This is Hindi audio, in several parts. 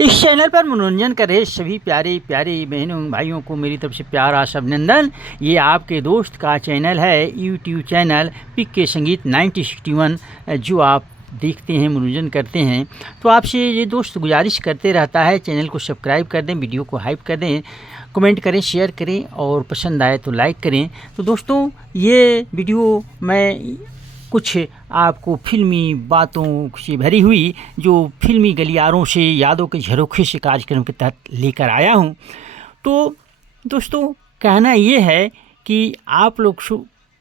इस चैनल पर मनोरंजन कर रहे सभी प्यारे प्यारे बहनों भाइयों को मेरी तरफ से प्यारा सा अभिनंदन। ये आपके दोस्त का चैनल है, यूट्यूब चैनल पीके संगीत 1961, जो आप देखते हैं, मनोरंजन करते हैं। तो आपसे ये दोस्त गुजारिश करते रहता है, चैनल को सब्सक्राइब कर दें, वीडियो को हाइप कर दें, कमेंट करें, शेयर करें और पसंद आए तो लाइक करें। तो दोस्तों, ये वीडियो मैं कुछ आपको फिल्मी बातों से भरी हुई, जो फिल्मी गलियारों से यादों के झरोखे से कार्यक्रम के तहत लेकर आया हूँ। तो दोस्तों, कहना ये है कि आप लोग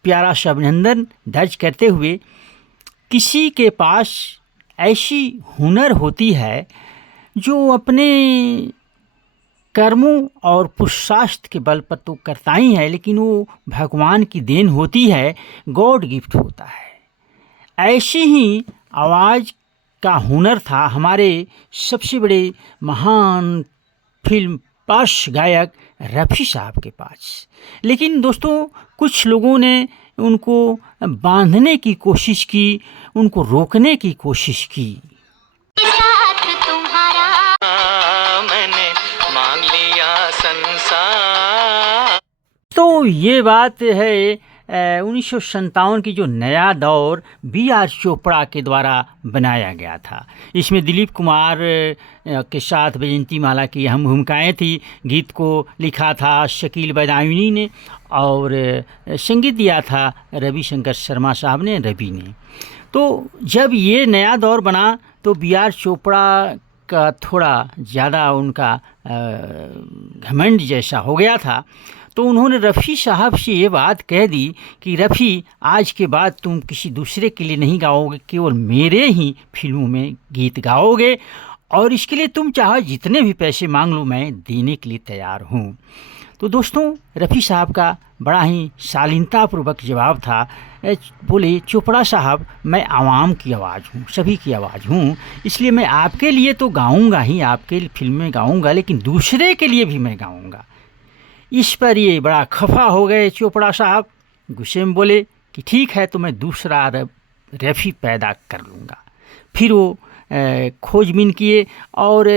प्यारा सा अभिनंदन दर्ज करते हुए, किसी के पास ऐसी हुनर होती है जो अपने कर्मों और पुरुषार्थ के बल पर तो करता ही है, लेकिन वो भगवान की देन होती है, गॉड गिफ्ट होता है। ऐसी ही आवाज़ का हुनर था हमारे सबसे बड़े महान फिल्म पाश गायक रफ़ी साहब के पास। लेकिन दोस्तों, कुछ लोगों ने उनको बांधने की कोशिश की, उनको रोकने की कोशिश की। मैंने मांग लिया संसार। तो ये बात है 1957 की, जो नया दौर बी.आर. चोपड़ा के द्वारा बनाया गया था। इसमें दिलीप कुमार के साथ वैजयंती माला की अहम भूमिकाएँ थी। गीत को लिखा था शकील बदायूनी ने और संगीत दिया था रविशंकर शर्मा साहब ने, रवि ने। तो जब ये नया दौर बना तो बी.आर. चोपड़ा का थोड़ा ज़्यादा उनका घमंड जैसा हो गया था। तो उन्होंने रफ़ी साहब से ये बात कह दी कि रफ़ी, आज के बाद तुम किसी दूसरे के लिए नहीं गाओगे, केवल मेरे ही फिल्मों में गीत गाओगे, और इसके लिए तुम चाहे जितने भी पैसे मांग लो, मैं देने के लिए तैयार हूँ। तो दोस्तों, रफ़ी साहब का बड़ा ही शालीनतापूर्वक जवाब था। बोले, चोपड़ा साहब, मैं आवाम की आवाज़ हूँ, सभी की आवाज़ हूँ, इसलिए मैं आपके लिए तो गाऊँगा ही, आपके फिल्म में गाऊँगा, लेकिन दूसरे के लिए भी मैं गाऊँगा। इस पर ये बड़ा खफा हो गए चोपड़ा साहब, गुस्से में बोले कि ठीक है, तो मैं दूसरा रफ़ी पैदा कर लूँगा। फिर वो खोजबीन किए और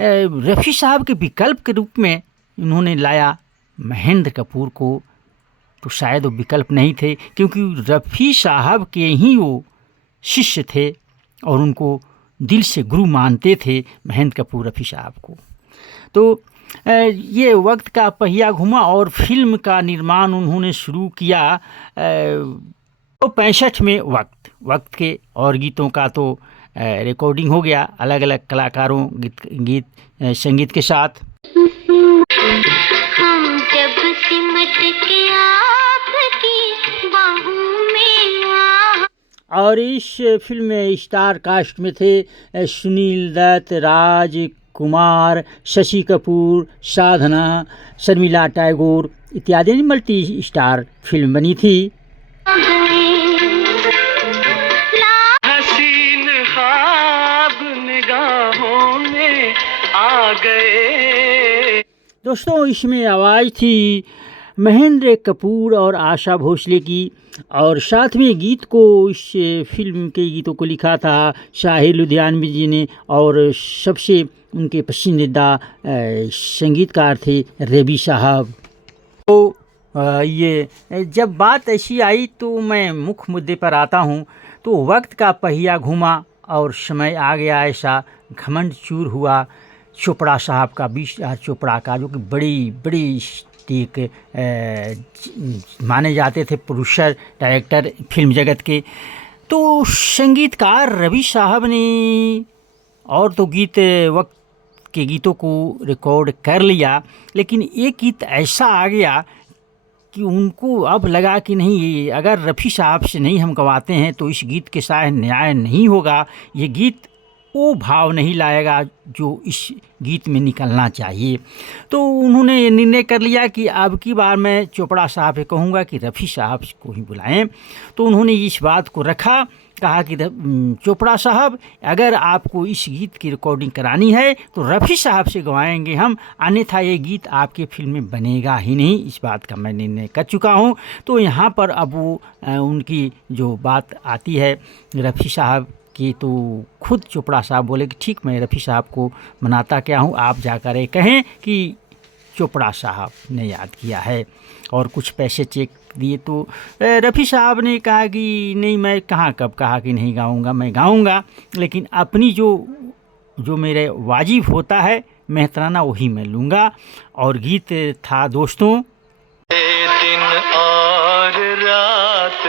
रफ़ी साहब के विकल्प के रूप में उन्होंने लाया महेंद्र कपूर को। तो शायद वो विकल्प नहीं थे, क्योंकि रफ़ी साहब के ही वो शिष्य थे और उनको दिल से गुरु मानते थे, महेंद्र कपूर रफ़ी साहब को। तो ये वक्त का पहिया घुमा और फिल्म का निर्माण उन्होंने शुरू किया। तो 65 में वक्त के और गीतों का तो रिकॉर्डिंग हो गया अलग अलग कलाकारों गीत संगीत के साथ। हम जब सिमट के आपकी बाहों में, और इस फिल्म में स्टार कास्ट में थे सुनील दत्त, राज कुमार, शशि कपूर, साधना, शर्मिला टैगोर इत्यादि। मल्टी स्टार फिल्म बनी थी। हसीन ख्वाब निगाहों में आ गए। दोस्तों, इसमें आवाज़ थी महेंद्र कपूर और आशा भोसले की, और साथ में गीत को, इस फिल्म के गीतों को लिखा था शाहिर लुधियानवी जी ने, और सबसे उनके पसंदीदा संगीतकार थे रवि साहब। तो ये जब बात ऐसी आई तो मैं मुख्य मुद्दे पर आता हूँ। तो वक्त का पहिया घूमा और समय आ गया ऐसा, घमंड चूर हुआ चोपड़ा साहब का, बी.आर. चोपड़ा का, जो कि बड़ी एक माने जाते थे प्रोड्यूसर, डायरेक्टर फिल्म जगत के। तो संगीतकार रवि साहब ने और तो गीत वक्त के गीतों को रिकॉर्ड कर लिया, लेकिन एक गीत ऐसा आ गया कि उनको अब लगा कि नहीं, अगर रफ़ी साहब से नहीं हम गवाते हैं तो इस गीत के साथ न्याय नहीं होगा, ये गीत वो भाव नहीं लाएगा जो इस गीत में निकलना चाहिए। तो उन्होंने ये निर्णय कर लिया कि अब की बार मैं चोपड़ा साहब से कहूँगा कि रफ़ी साहब को ही बुलाएं। तो उन्होंने इस बात को रखा, कहा कि चोपड़ा साहब, अगर आपको इस गीत की रिकॉर्डिंग करानी है तो रफ़ी साहब से गवाएंगे हम, अन्यथा ये गीत आपके फिल्म में बनेगा ही नहीं। इस बात का मैं निर्णय कर चुका हूँ। तो यहाँ पर अब वो उनकी जो बात आती है, रफ़ी साहब कि तो खुद चोपड़ा साहब बोले कि ठीक, मैं रफ़ी साहब को मनाता क्या हूँ, आप जाकर ये कहें कि चोपड़ा साहब ने याद किया है। और कुछ पैसे चेक दिए तो रफ़ी साहब ने कहा कि नहीं, मैं कहाँ कब कहा कि नहीं गाऊंगा, मैं गाऊंगा, लेकिन अपनी जो मेरे वाजिब होता है मेहतराना वही मैं लूँगा। और गीत था दोस्तों, दिन और रात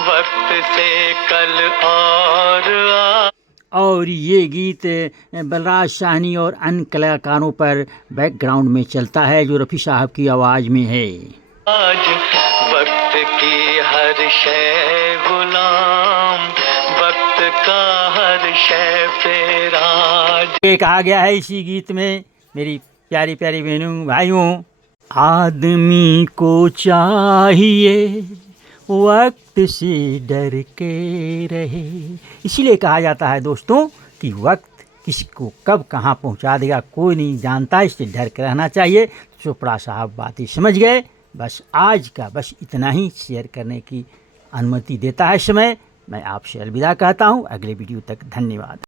वक्त से कल और ये गीत बलराज साहनी और अन्य कलाकारों पर बैकग्राउंड में चलता है जो रफ़ी साहब की आवाज़ में है। आज वक्त की हर शय गुलाम, वक्त का हर शय पे राज। ये कहा गया है इसी गीत में, मेरी प्यारी प्यारी बहनों भाइयों, आदमी को चाहिए वक्त से डर के रहे। इसीलिए कहा जाता है दोस्तों कि वक्त किसको कब कहाँ पहुँचा देगा कोई नहीं जानता, इससे डर के रहना चाहिए। चोपड़ा साहब बातें समझ गए। बस आज का बस इतना ही शेयर करने की अनुमति देता है समय। मैं आपसे अलविदा कहता हूँ, अगले वीडियो तक धन्यवाद।